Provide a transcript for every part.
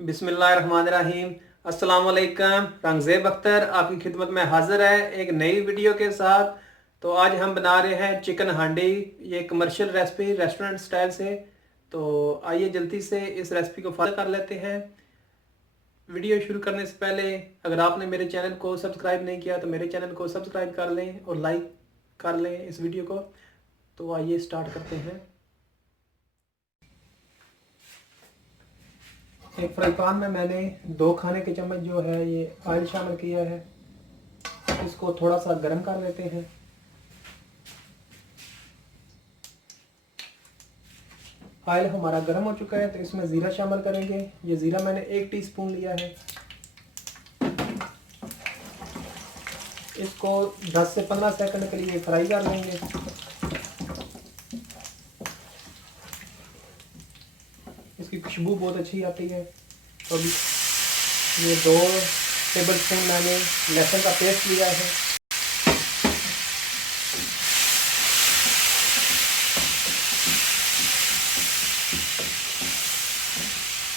बिस्मिल्लाहिर्रहमानिर्रहीम। अस्सलाम वालेकुम। रंगज़ेब अख्तर आपकी खिदमत में हाज़िर है एक नई वीडियो के साथ। तो आज हम बना रहे हैं चिकन हांडी। ये कमर्शियल रेसिपी रेस्टोरेंट स्टाइल से। तो आइए जल्दी से इस रेसिपी को फॉलो कर लेते हैं। वीडियो शुरू करने से पहले अगर आपने मेरे चैनल को सब्सक्राइब नहीं किया तो मेरे चैनल को सब्सक्राइब कर लें और लाइक कर लें इस वीडियो को। तो आइए स्टार्ट करते हैं। एक फ्राई पैन में मैंने 2 खाने के चम्मच जो है ये ऑयल शामिल किया है। इसको थोड़ा सा गर्म कर लेते हैं। ऑयल हमारा गर्म हो चुका है तो इसमें ज़ीरा शामिल करेंगे। ये ज़ीरा मैंने 1 टीस्पून लिया है। इसको 10 से 15 सेकंड के लिए फ्राई कर लेंगे। इसकी खुशबू बहुत अच्छी आती है। तो अभी ये 2 टेबलस्पून मैंने लहसुन का पेस्ट लिया है।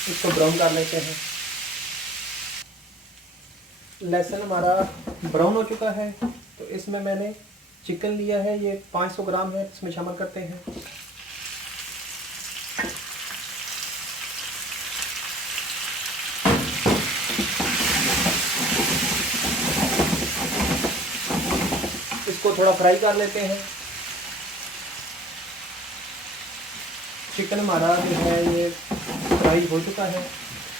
इसको ब्राउन कर लेते हैं। लहसुन हमारा ब्राउन हो चुका है तो इसमें मैंने चिकन लिया है, ये 500 ग्राम है, इसमें शामिल करते हैं। इसको थोड़ा फ्राई कर लेते हैं। चिकन हमारा जो है ये फ्राई हो चुका है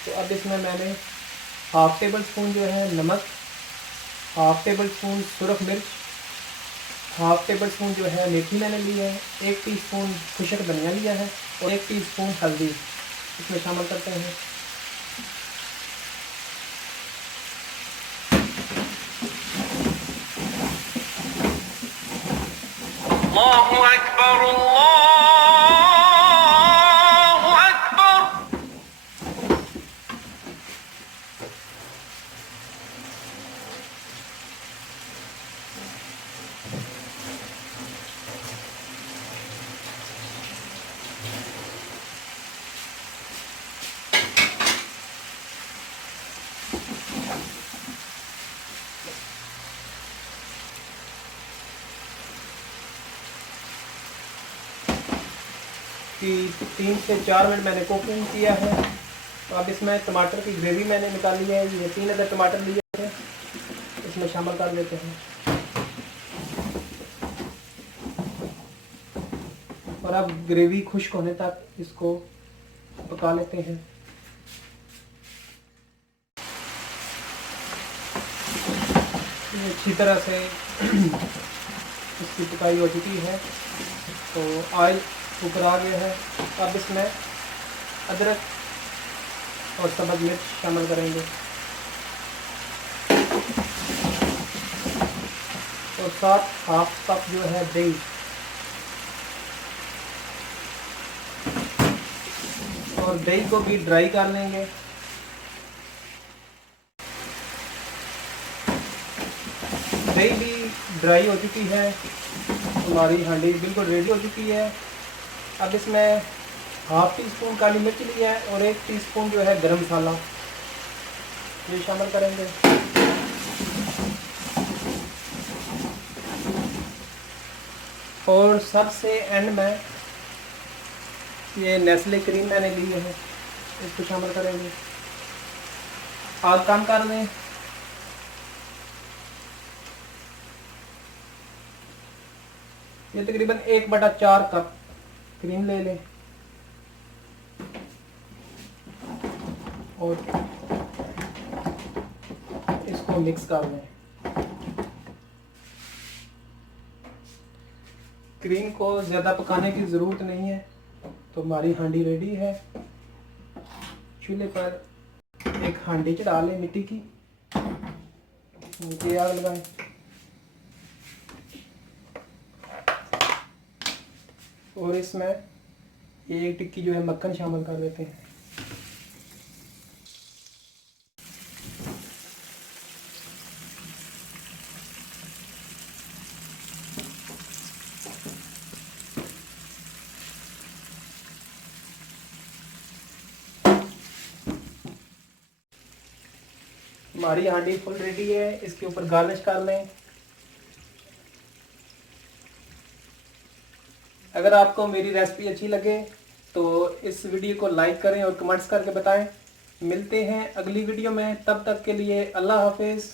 तो अब इसमें मैंने 1/2 टेबल स्पून जो है नमक, 1/2 टेबल स्पून सुरख मिर्च, 1/2 टेबल स्पून जो है मेथी मैंने ली है, 1 टीस्पून खुशक धनिया लिया है और 1 टीस्पून हल्दी इसमें शामिल करते हैं। अल्लाहु अकबर, अल्लाहु अकबर। 3 से 4 मिनट मैंने कुकिंग किया है। तो अब इसमें टमाटर की ग्रेवी मैंने निकाली है। ये 3 अदर टमाटर लिए हैं, इसमें शामिल कर लेते हैं और अब ग्रेवी खुश्क होने तक इसको पका लेते हैं। ये अच्छी तरह से इसकी पकाई हो चुकी है तो ऑयल ऊपर आ गया है। अब इसमें अदरक और सब्ज़ मिर्च शामिल करेंगे और साथ 1/2 कप जो है दही। और दही को भी ड्राई कर लेंगे। दही भी ड्राई हो चुकी है, हमारी हांडी बिल्कुल रेडी हो चुकी है। अब इसमें 1/2 टीस्पून काली मिर्च लिया है और 1 टीस्पून जो है गरम मसाला ये शामिल करेंगे। और सबसे एंड में ये नेस्ले क्रीम मैंने ली है, इसको शामिल करेंगे। आग कम कर लें। ये तकरीबन 1/4 कप क्रीम ले लें और इसको मिक्स कर लें। क्रीम को ज़्यादा पकाने की ज़रूरत नहीं है। तो हमारी हांडी रेडी है। चूल्हे पर एक हांडी चढ़ा लें मिट्टी की, नीचे आग लगाएं। और इसमें एक टिक्की जो है मक्खन शामिल कर देते हैं। हमारी हांडी फुल रेडी है। इसके ऊपर गार्निश कर लें। अगर आपको मेरी रेसिपी अच्छी लगे तो इस वीडियो को लाइक करें और कमेंट्स करके बताएं। मिलते हैं अगली वीडियो में, तब तक के लिए अल्लाह हाफिज़।